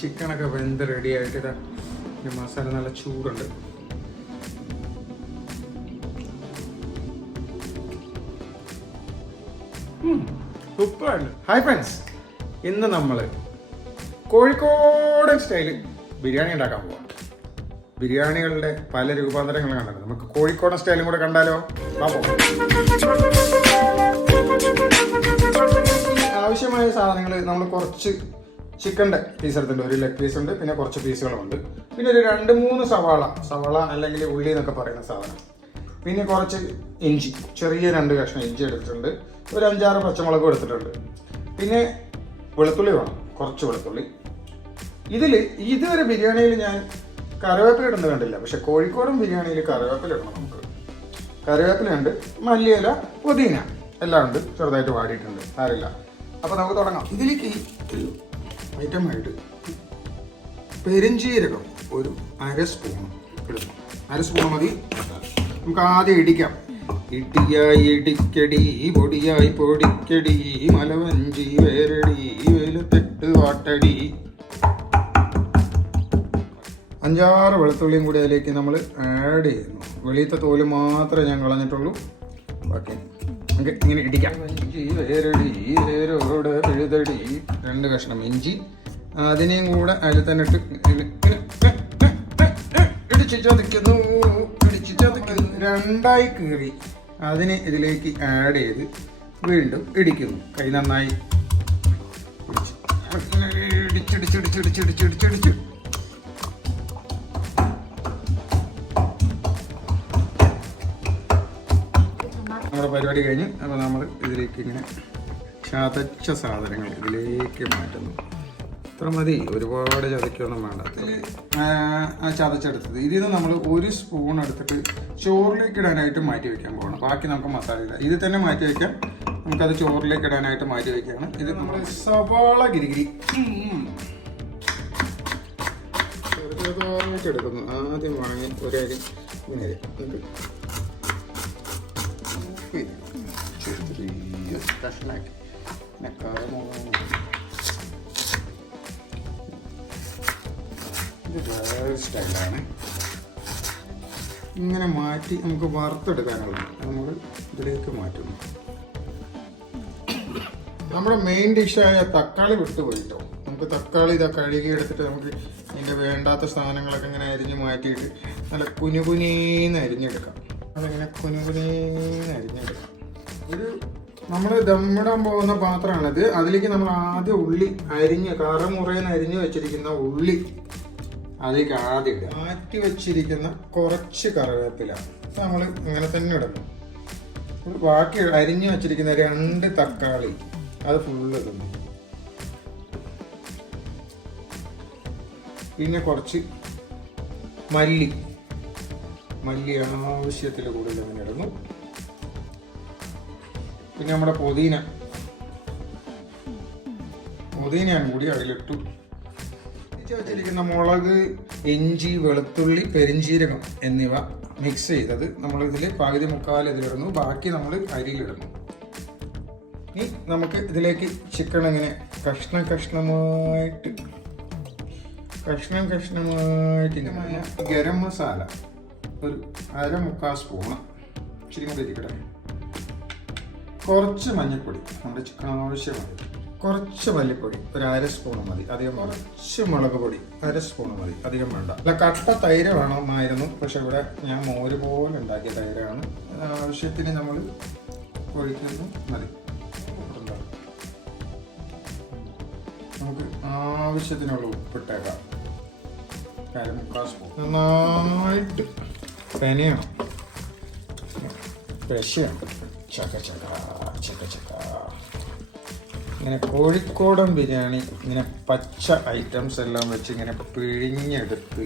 ചിക്കനൊക്കെ വെന്ത് റെഡി ആയിട്ട് ഇതാ മസാല നല്ല ചൂടുണ്ട്. സൂപ്പറാണ്. ഹായ് ഫ്രണ്ട്സ്, ഇന്ന് നമ്മൾ കോഴിക്കോടൻ സ്റ്റൈല് ബിരിയാണി ഉണ്ടാക്കാൻ പോവാം. ബിരിയാണികളുടെ പല രൂപാന്തരങ്ങൾ കണ്ടത്, നമുക്ക് കോഴിക്കോടൻ സ്റ്റൈലും കൂടെ കണ്ടാലോ? ആവശ്യമായ സാധനങ്ങൾ നമ്മൾ കുറച്ച് ചിക്കൻ്റെ പീസ് എടുത്തിട്ടുണ്ട്. ഒരു ലെഗ് പീസ് ഉണ്ട്, പിന്നെ കുറച്ച് പീസുകളുണ്ട്, പിന്നെ ഒരു 2-3 സവാള അല്ലെങ്കിൽ ഉള്ളി എന്നൊക്കെ പറയുന്ന സാധനം, പിന്നെ കുറച്ച് ഇഞ്ചി, ചെറിയ 2 കഷ്ണം ഇഞ്ചി എടുത്തിട്ടുണ്ട്, ഒരു 5-6 പച്ചമുളകും എടുത്തിട്ടുണ്ട്, പിന്നെ വെളുത്തുള്ളി വേണം, കുറച്ച് വെളുത്തുള്ളി. ഇതുവരെ ബിരിയാണിയിൽ ഞാൻ കറിവേപ്പില ഇടുന്നത് കണ്ടില്ല, പക്ഷെ കോഴിക്കോടൻ ബിരിയാണിയിൽ കറിവേപ്പില ഇടണം. നമുക്ക് കറിവേപ്പിലുണ്ട്, മല്ലിയില, പുതിന എല്ലാം ഉണ്ട്, ചെറുതായിട്ട് വാടിയിട്ടുണ്ട്, സാരില്ല. അപ്പോൾ നമുക്ക് തുടങ്ങാം. ഇതിലേക്ക് ഒരു ഐറ്റമായിട്ട് പെരുംജീരകം ഒരു 1/2 സ്പൂൺ ഇടുന്നു. 1/2 സ്പൂൺ മതി. നമുക്ക് ആദ്യം ഇടിക്കാം. ഇടിയായി ഇടിക്കടി, പൊടിയായി പൊടിക്കടി, മലവഞ്ചി വേരടി, വെയിലത്തിട്ട് വാട്ടടി. 5-6 വെളുത്തുള്ളിയും കൂടി അതിലേക്ക് നമ്മൾ ആഡ് ചെയ്യുന്നു. വെളിയത്തെ തോല് മാത്രമേ ഞാൻ കളഞ്ഞിട്ടുള്ളൂ, ബാക്കി നമുക്ക് ഇങ്ങനെ ഇടിക്കാം. ഇഞ്ചി വേരടി, വേരോട് എഴുതടി, 2 കഷ്ണം ഇഞ്ചി, അതിനെയും കൂടെ അതിൽ തന്നെ ഇട്ട് ഇടിച്ച് ചതയ്ക്കുന്നു. 2ആയി കീറി അതിനെ ഇതിലേക്ക് ആഡ് ചെയ്ത് വീണ്ടും ഇടിക്കുന്നു. കൈ നന്നായി ഇടിച്ചിടിച്ചിടിച്ചിടിച്ചിടിച്ചിടിച്ചിടിച്ച് നമ്മുടെ പരിപാടി കഴിഞ്ഞ്. അപ്പോൾ നമ്മൾ ഇതിലേക്ക് ഇങ്ങനെ ചതച്ച സാധനങ്ങൾ ഇതിലേക്ക് മാറ്റുന്നു. ഇത്ര മതി, ഒരുപാട് ചതയ്ക്കൊന്നും വേണ്ട. ചതച്ചെടുത്തത് ഇതിൽ നിന്ന് നമ്മൾ 1 സ്പൂൺ എടുത്തിട്ട് ചോറിലേക്ക് ഇടാനായിട്ട് മാറ്റി വയ്ക്കാൻ പോകണം. ബാക്കി നമുക്ക് മസാല ഇല്ല, ഇത് തന്നെ മാറ്റി വയ്ക്കാം. നമുക്കത് ചോറിലേക്ക് ഇടാനായിട്ട് മാറ്റി വയ്ക്കുകയാണ്. ഇത് നമ്മൾ സവാള ഗിരിഗിരി ചെറുതായിട്ട് എടുക്കുന്നു. ആദ്യം വാങ്ങി ഒരു അരി ഇങ്ങനെ ചെറിയ കഷ്ണാക്കി സ്റ്റൈലാണ്. ഇങ്ങനെ മാറ്റി നമുക്ക് വറുത്തെടുക്കാനുള്ളത് നമ്മൾ ഇതിലേക്ക് മാറ്റുന്നു. നമ്മുടെ മെയിൻ ഡിഷായ തക്കാളി വിട്ടുപോയിട്ടോ. നമുക്ക് തക്കാളി ഇതാ കഴുകി എടുത്തിട്ട് നമുക്ക് ഇതിൻ്റെ വേണ്ടാത്ത സാധനങ്ങളൊക്കെ ഇങ്ങനെ അരിഞ്ഞ് മാറ്റിയിട്ട് നല്ല കുനുകുനീന്ന് അരിഞ്ഞെടുക്കാം. അതിങ്ങനെ കുനുകുനീന്ന് അരിഞ്ഞെടുക്കാം. ഒരു നമ്മൾ ദമ്മിടാൻ പോകുന്ന പാത്രമാണിത്. അതിലേക്ക് നമ്മൾ ആദ്യം ഉള്ളി കറമുറയെന്ന് അരിഞ്ഞ് വെച്ചിരിക്കുന്ന ഉള്ളി അതിലേക്ക് ആദ്യം ഇടുക. മാറ്റി വെച്ചിരിക്കുന്ന കുറച്ച് കറിവേപ്പില നമ്മൾ ഇങ്ങനെ തന്നെ ഇടണം. ബാക്കി അരിഞ്ഞു വെച്ചിരിക്കുന്ന 2 തക്കാളി അത് ഫുള്ള് ഇടുന്നു. പിന്നെ കുറച്ച് മല്ലി ആവശ്യത്തിൽ കൂടുതൽ അങ്ങനെ ഇടുന്നു. പിന്നെ നമ്മുടെ പുതിനയാണ് കൂടി അതിലിട്ടു. വെച്ചിരിക്കുന്ന മുളക്, ഇഞ്ചി, വെളുത്തുള്ളി, പെരിഞ്ജീരകം എന്നിവ മിക്സ് ചെയ്തത് നമ്മളിതിൽ പകുതി മുക്കാൽ ഇതിലിടുന്നു. ബാക്കി നമ്മൾ അരിയിലിടുന്നു. ഇനി നമുക്ക് ഇതിലേക്ക് ചിക്കൻ ഇങ്ങനെ കഷ്ണമായിട്ട് ഗരം മസാല ഒരു 1/4 സ്പൂണ്, ഇച്ചിരി കൂടി ഇരിക്കട്ടെ. കുറച്ച് മഞ്ഞൾപ്പൊടി, നമ്മുടെ ചിക്കൻ ആവശ്യമാണ്. കുറച്ച് മല്ലിപ്പൊടി ഒരു 1/2 സ്പൂൺ മതി, അധികം. കുറച്ച് മുളക് പൊടി 1/2 സ്പൂൺ മതി, അധികം വേണ്ട. അല്ല, കട്ട തൈര് വേണമെന്നായിരുന്നു, പക്ഷെ ഇവിടെ ഞാൻ മോര് പോലെ ഉണ്ടാക്കിയ തൈരാണ്. ആവശ്യത്തിന് നമ്മൾ ഒഴിക്കുന്നു, മതി. നമുക്ക് ആവശ്യത്തിനുള്ള ഉപ്പിട്ടേക്കാം. 1/4 സ്പൂൺ. നന്നായിട്ട് പെനയണം, പെശയാണ്. ചക്ക ഇങ്ങനെ കോഴിക്കോടൻ ബിരിയാണി ഇങ്ങനെ പച്ച ഐറ്റംസ് എല്ലാം വെച്ച് ഇങ്ങനെ പിഴിഞ്ഞെടുത്ത്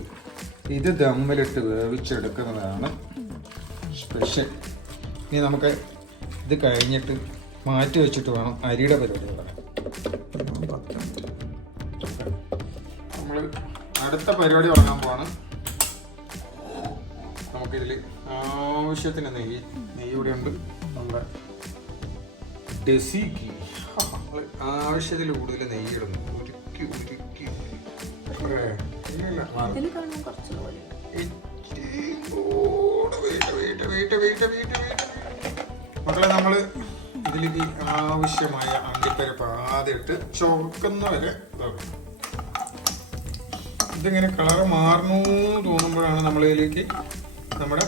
ഇത് ദമ്മിലിട്ട് വേവിച്ചെടുക്കുന്നതാണ് സ്പെഷ്യൽ. ഇനി നമുക്ക് ഇത് കഴിഞ്ഞിട്ട് മാറ്റി വെച്ചിട്ട് വേണം അരിയുടെ പരിപാടി പറയാൻ. നമ്മൾ അടുത്ത പരിപാടി തുടങ്ങാൻ പോവാണ്. നമുക്കിതിൽ ആവശ്യത്തിന് നെയ്യ് ഇവിടെ ഉണ്ട്. നമ്മുടെ ഡെസി ഗീ, നമ്മൾ ആവശ്യത്തിൽ കൂടുതൽ നെയ്യ് ഇടുന്നു. ഉരുക്കി അല്ലേ? ഇല്ല മക്കളെ, നമ്മള് ഇതിലേക്ക് ആവശ്യമായ അണ്ടിപ്പരിപ്പ് ആദ്യം ഇട്ട് ചുവക്കുന്നവരെ ഇതിങ്ങനെ കളറ് മാറണു തോന്നുമ്പോഴാണ് നമ്മളിതിലേക്ക് നമ്മുടെ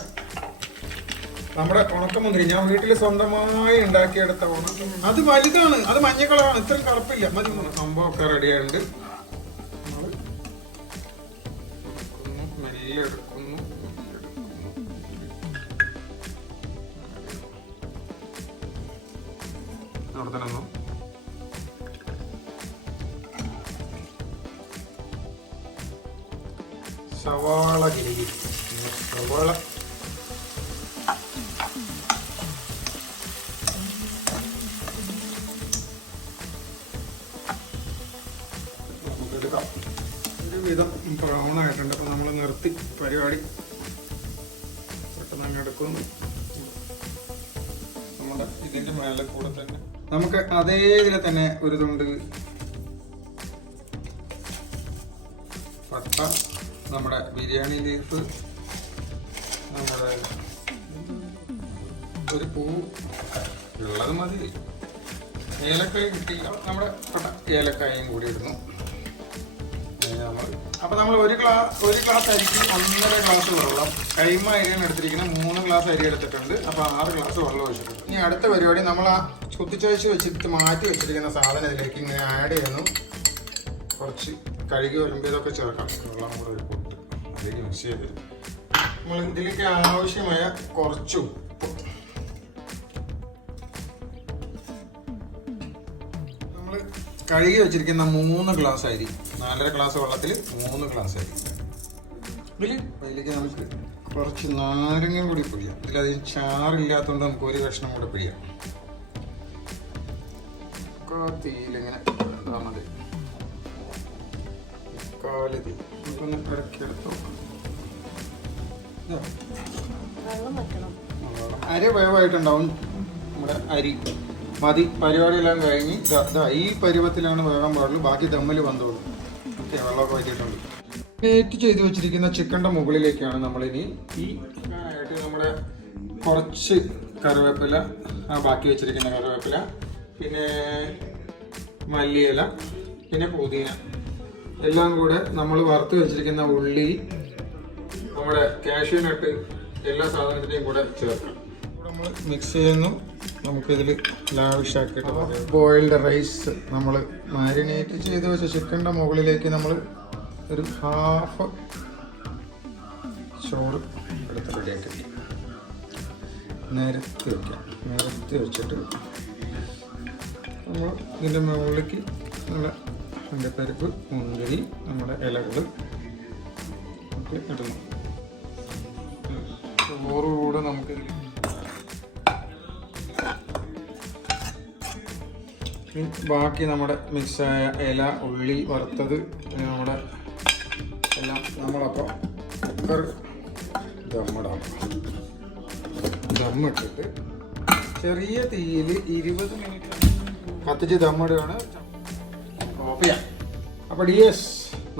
ഉണക്കമുന്തിരി, ഞാൻ വീട്ടിൽ സ്വന്തമായി ഉണ്ടാക്കിയെടുത്ത അത് വലുതാണ്, അത് മഞ്ഞ കളറാണ്, ഇത്രയും കറുപ്പില്ല. മതി. സംഭവമൊക്കെ റെഡിയായിട്ടുണ്ട്. മെല്ലെ എടുക്കുന്നു. അവിടെ തന്നെ ഒന്നും സവാള കിരി സവാള നമുക്കെടുക്കാം. ഒരുവിധം ബ്രൗൺ ആയിട്ടുണ്ട്. അപ്പം നമ്മൾ നിർത്തി പരിപാടി. പെട്ടെന്ന് അങ്ങ് എടുക്കുന്നു. നമ്മുടെ ഇതിൻ്റെ മേലെ കൂടെ തന്നെ നമുക്ക് അതേ ഇതിൽ തന്നെ ഒരു തുണ്ട് പട്ട, നമ്മുടെ ബിരിയാണി ലീഫ്, നമ്മുടെ ഒരു പൂ ഉള്ളത് മതി. ഏലക്കായ കിട്ടിയില്ല, നമ്മുടെ പട്ട ഏലക്കായും കൂടി ഇടുന്നു. അപ്പം നമ്മൾ ഒരു ഗ്ലാസ് അരിക്ക് 1.5 ഗ്ലാസ് വെള്ളം. കൈമ അരിയാണ് എടുത്തിരിക്കുന്നത്. 3 ഗ്ലാസ് അരി എടുത്തിട്ടുണ്ട്. അപ്പോൾ 6 ഗ്ലാസ് വെള്ളം ഒഴിച്ചിട്ടുണ്ട്. ഇനി അടുത്ത പരിപാടി, നമ്മൾ ആ കുത്തിച്ചഴിച്ച് വെച്ചിട്ട് മാറ്റി വെച്ചിരിക്കുന്ന സാധനം ഇതിലേക്ക് ഇങ്ങനെ ആഡ് ചെയ്യുന്നു. കുറച്ച് കഴുകി വരുമ്പോഴതൊക്കെ ചേർക്കാം. വെള്ളം കൂടെ ഒരു പൊട്ട് അതിലേക്ക് മിക്സ് ചെയ്ത് നമ്മൾ ഇതിലേക്ക് ആവശ്യമായ കുറച്ച് ഉപ്പ്. നമ്മൾ കഴുകി വെച്ചിരിക്കുന്ന 3 ഗ്ലാസ് അരി, 4.5 ഗ്ലാസ് വെള്ളത്തിൽ 3 ഗ്ലാസ് അരി. അതിലേക്ക് നമുക്ക് കുറച്ച് നാരങ്ങ കൂടി പിഴിയാം. ഇതിലധികം ചാറില്ലാത്തതുകൊണ്ട് നമുക്ക് ഒരു കഷ്ണം കൂടെ പിഴിയാം. തീയിലിങ്ങനെ ഇതാ മതി. കാലതി നമുക്കൊന്ന് ഇറക്കിയെടുത്തു. അരി വേവായിട്ടുണ്ടാവും. നമ്മുടെ അരി മതി. പരിപാടിയെല്ലാം കഴിഞ്ഞ് ഈ പരുവത്തിലാണ് വേകാൻ പാടുള്ളൂ. ബാക്കി ദമ്മിൽ വന്നോളൂ. ഓക്കെ, വെള്ളമൊക്കെ വറ്റിയിട്ടുണ്ട്. ഗ്രേറ്റ് ചെയ്ത് വെച്ചിരിക്കുന്ന ചിക്കൻ്റെ മുകളിലേക്കാണ് നമ്മളിനി ഈ ആയിട്ട് നമ്മുടെ കുറച്ച് കറിവേപ്പില, ബാക്കി വെച്ചിരിക്കുന്ന കറിവേപ്പില, പിന്നെ മല്ലിയില, പിന്നെ പുതിന എല്ലാം കൂടെ നമ്മൾ വറുത്ത് വെച്ചിരിക്കുന്ന ഉള്ളി, നമ്മുടെ കാഷ്യൂ നട്ട്, എല്ലാ സാധനത്തിൻ്റെയും കൂടെ ചേർക്കണം. നമ്മൾ മിക്സ് ചെയ്യുന്നു. നമുക്കിതിൽ ലാവിഷാക്കിയിട്ട് ബോയിൽഡ് റൈസ്, നമ്മൾ മാരിനേറ്റ് ചെയ്ത് വെച്ച ചിക്കൻ്റെ മുകളിലേക്ക് നമ്മൾ ഒരു ഹാഫ് ചോറ് എടുത്ത് റെഡിയാക്കി നിരത്തി വയ്ക്കാം. നിരത്തി വെച്ചിട്ട് നമ്മൾ ഇതിൻ്റെ മുകളിലേക്ക് നല്ല അണ്ടിപ്പരിപ്പ്, മുന്തിരി, നമ്മുടെ ഇലകൾ ഒക്കെ ഇടുന്നു. ചോറുകൂടെ നമുക്ക് ബാക്കി നമ്മുടെ മിക്സായ ഇല, ഉള്ളി വറുത്തത്, നമ്മുടെ എല്ലാം നമ്മളപ്പോൾ കുക്കർ ദമ്മിടാം. ദമ്മിട്ടിട്ട് ചെറിയ തീയിൽ 20 മിനിറ്റ് കത്തിച്ച് ദമ്മിടുകയാണ്. ഓഫ് ചെയ്യാം. അപ്പോൾ ഡിയേഴ്സ്,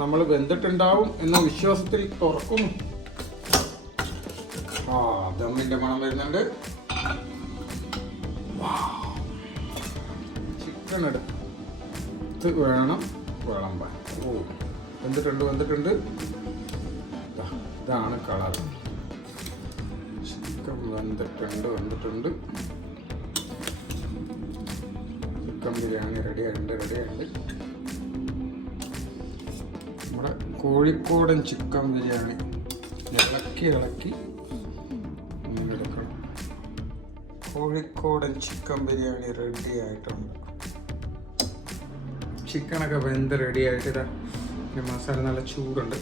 നമ്മൾ വെന്തിട്ടുണ്ടാവും എന്ന വിശ്വാസത്തിൽ തുറക്കുന്നു. ദമ്മിൻ്റെ മണം വരുന്നുണ്ട്. ചിക്കൻ എടുത്ത് വേണം വിളമ്പാൻ. വെന്തിട്ടുണ്ട്. ഇതാണ് കളർ. ചിക്കൻ വെന്തിട്ടുണ്ട്. ചിക്കൻ ബിരിയാണി റെഡിയായിട്ടുണ്ട്. നമ്മുടെ കോഴിക്കോടൻ ചിക്കൻ ബിരിയാണി ഇളക്കി എടുക്കണം. കോഴിക്കോടൻ ചിക്കൻ ബിരിയാണി റെഡി ആയിട്ടുണ്ട്. ചിക്കനൊക്കെ വെന്ത് റെഡിയായിട്ട് ഇതാ. പിന്നെ മസാല നല്ല ചൂടുണ്ട്.